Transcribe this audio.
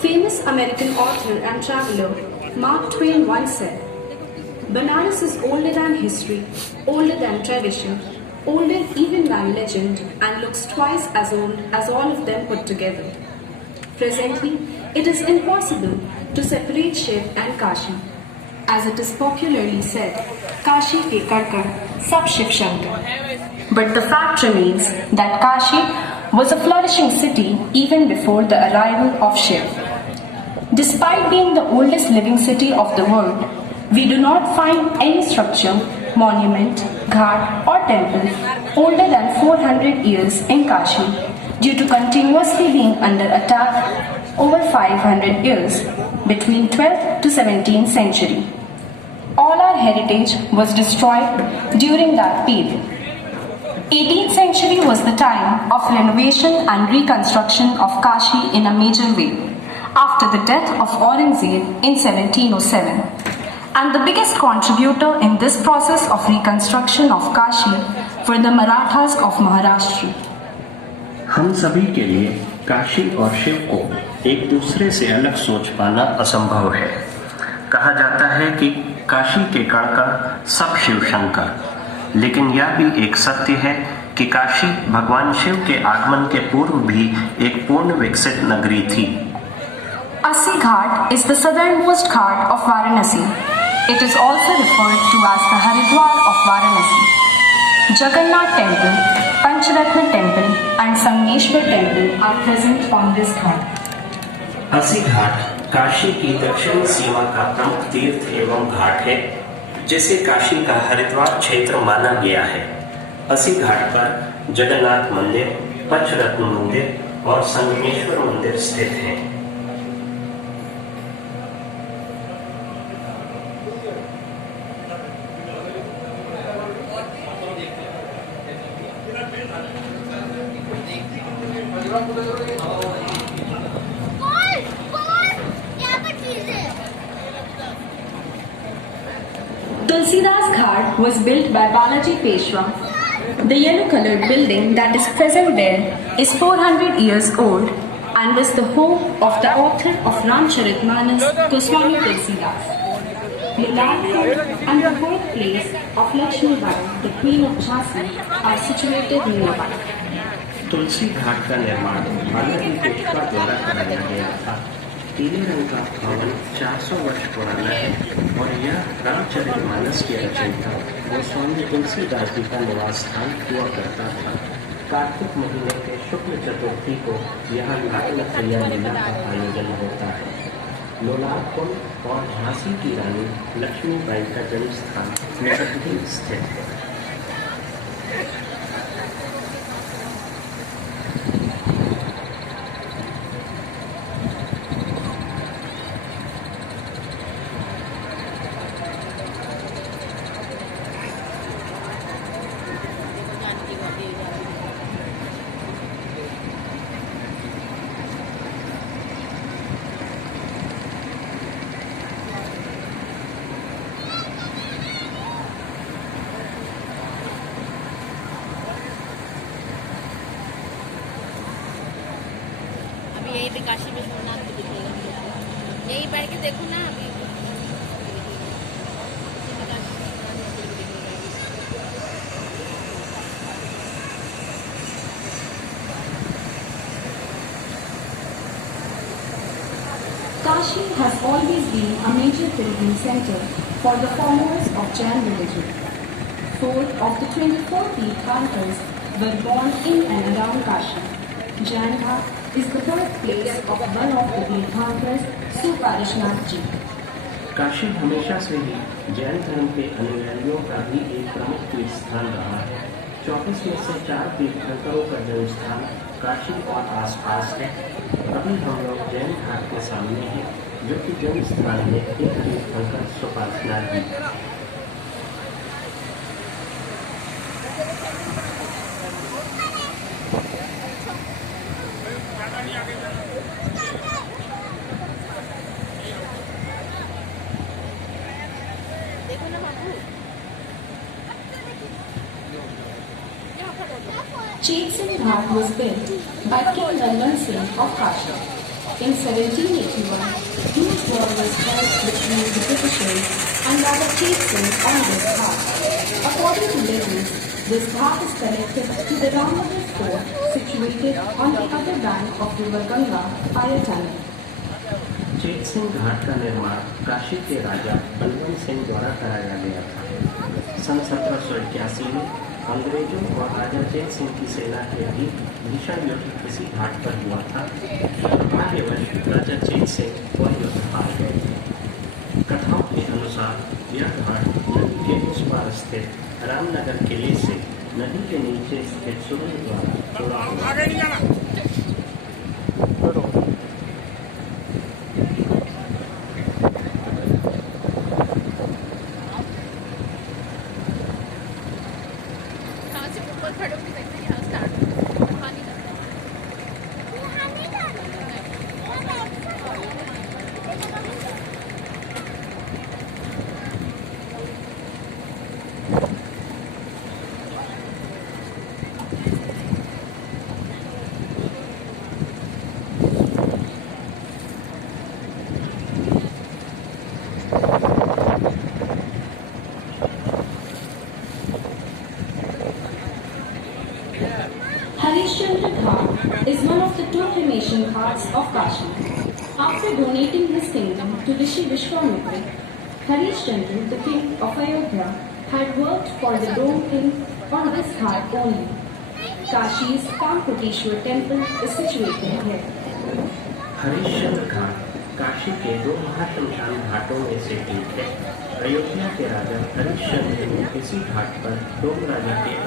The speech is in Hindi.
Famous American author and traveler Mark Twain once said, "Banaras is older than history, older than tradition, older even than legend, and looks twice as old as all of them put together." Presently, it is impossible to separate Shiv and Kashi. As it is popularly said, Kashi ke Karkar, sab Shiv Shankar. But the fact remains that Kashi was a flourishing city even before the arrival of Shiv. Despite being the oldest living city of the world, we do not find any structure, monument, ghat or temple older than 400 years in Kashi due to continuously being under attack over 500 years between 12th to 17th century. All our heritage was destroyed during that period. 18th century was the time of renovation and reconstruction of Kashi in a major way after the death of Aurangzeb in 1707. And the biggest contributor in this process of reconstruction of Kashi were the Marathas of Maharashtra. हम सभी के लिए काशी और शिव को एक दूसरे से अलग सोच पाना असंभव है। कहा जाता है कि काशी के कणकर सब शिव शंकर, लेकिन यह भी एक सत्य है कि काशी भगवान शिव के आगमन के पूर्व भी एक पूर्ण विकसित नगरी थी। Assi Ghat is the southernmost ghat of Varanasi. It is also referred to as the Haridwar of Varanasi. Jagannath Temple, Pancharatna Temple and Sangneshwar Temple are present on this ghat. अस्सी घाट काशी की दक्षिणी सीमा का प्रमुख तीर्थ एवं घाट है, जिसे काशी का हरिद्वार क्षेत्र माना गया है। अस्सी घाट पर जगन्नाथ मंदिर, पंचरत्न मंदिर और संगमेश्वर मंदिर स्थित हैं। Tulsidas Ghat was built by Balaji Peshwa. The yellow-colored building that is present there is 400 years old and was the home of the author of Ramcharitmanas, Goswami Tulsidas. Lalkot and the birthplace of Lakshmi Bai, the Queen of Jhansi, are situated nearby. Tulsi Ghat का निर्माण बालाजी पेशवा द्वारा कराया गया था। पीले रंग का भवन 400 वर्ष पुराना है और यह रामचरितमानस के रचयिता गोस्वामी तुलसीदास जी का निवास स्थान हुआ करता था। कार्तिक महीने के शुक्ल चतुर्थी को यहाँ नागनथैया लीला का आयोजन होता है। लोलार कुंड और झांसी की रानी लक्ष्मीबाई का जन्म स्थान निकट ही स्थित है। यही पे काशी विश्वनाथ भी दिखेगा, यही बैठ के देखो ना अभी। Kashi has always been a major pilgrim center for the followers of Jain religion. 4 of the 24 Tirthankars were born in and around Kashi. Jain Ghat is the birthplace of one of the Tirthankars, Suparishnath ji. Kashi हमेशा से ही जैन धर्म के अनुयायियों का भी एक प्रमुख तीर्थ स्थान रहा है। 24 में से 4 तीर्थंकरों का जन्म स्थान काशी और आसपास है। अभी हम लोग जैन घाट के सामने हैं, जो कि जन्म स्थान है एक तीर्थंकर सुपार्श्वनाथ जी। देखो ना बाबू Chetsin Ghat was built by King Nandan Singh of Kashi. In 1781, huge war was held between the Britishers and Raja Chetsin on this ghat. According to legends, this ghat is connected to the Ramnagar fort situated on the other bank of river Ganga by a tunnel. चेत सिंह घाट का निर्माण काशी के राजा बलवंत सिंह द्वारा कराया गया था। सन 1781 में अंग्रेजों और राजा चेत सिंह की सेना के बीच भीषण युद्ध इसी घाट पर हुआ था। दुर्भाग्यवश राजा चेत सिंह वह युद्ध हार गए। कथाओं के अनुसार यह घाट नदी के उस पार स्थित रामनगर किले से नदी के नीचे स्थित सुरंग द्वारा जोड़ा हुआ है। कहाँ से ऊपर खड़े होके देखते हैं, यहाँ स्टार्ट पानी का। Harishchandra Ghat is one of the 2 cremation ghats of Kashi. After donating his kingdom to Rishi Vishwamitra, Harishchandra, the king of Ayodhya, had worked for the Dome king on this ghat only. Kashi's Kampoteshwar temple is situated here. Harishchandra घाट काशी के 2 महाशमशान घाटों में से एक है। अयोध्या के राजा हरिश्चंद्र ने इसी घाट पर डोम राजा के